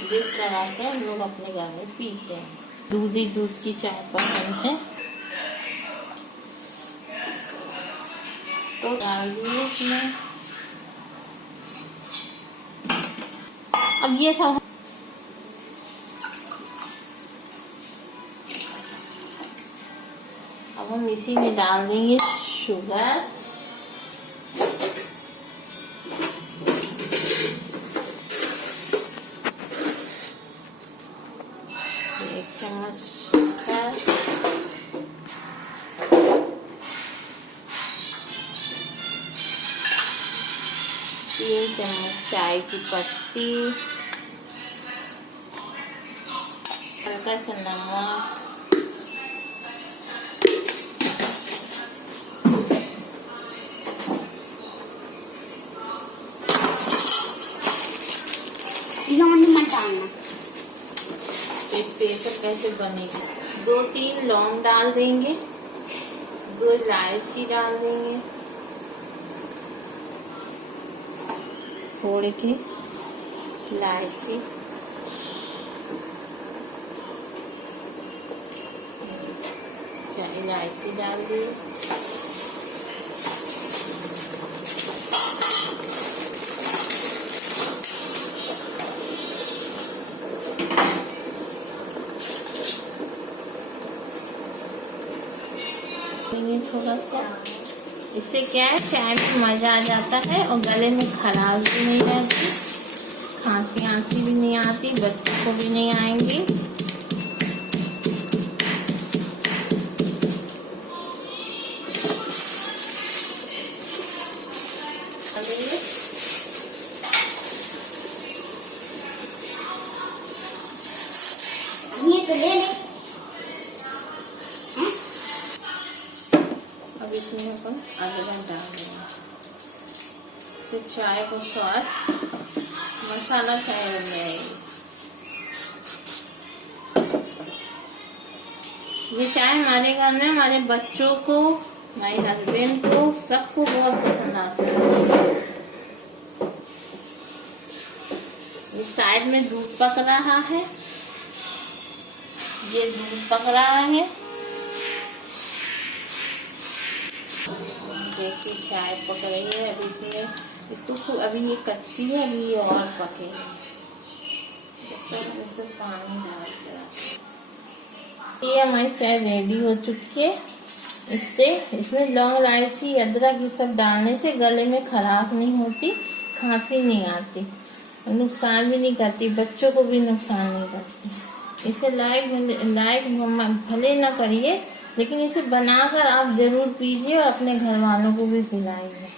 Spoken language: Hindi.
जिस तरह से हम लोग अपने घर में पीते हैं। दूधी दूध की चाय पसंद है तो डाल दिए इसमें। अब ये सब अब हम इसी में डाल देंगे शुगर, एक चम्मच शुगर, 3 चम्मच चाय की पत्ती, हल्का सा नमक, मत डालना। इस पे सब कैसे बनेगा। 2-3 लौंग डाल देंगे, 2 इलायची डाल देंगे, थोड़ी की इलायची, इलायची डाल दी, थोड़ा सा। इससे क्या है, चाय में मजा आ जाता है और गले में खराश भी नहीं रहती, खांसी आंसी भी नहीं आती, बच्चों को भी नहीं आएंगी। ये तो ले ले। अब इसमें अपन अदरक डाल देंगे, इससे चाय को स्वाद मसाला चाय बन जाएगी। ये चाय हमारे घर में हमारे बच्चों को, हमारे हस्बैंड को, सबको बहुत पसंद आती है। ये साइड में दूध पक रहा है, ये दूध पक रहा है। देखिए चाय पक रही है। अब इसमें इसको अभी ये कच्ची है, अभी ये और पकेगी जब तक हम इसमें पानी डाल कर। ये हमारी चाय रेडी हो चुकी है। इसमें लौंग, इलायची, अदरक ये सब डालने से गले में खराश नहीं होती, खांसी नहीं आती, नुकसान भी नहीं करती, बच्चों को भी नुकसान नहीं करती। इसे लाइक भले ना करिए, लेकिन इसे बनाकर आप जरूर पीजिए और अपने घर वालों को भी पिलाइए।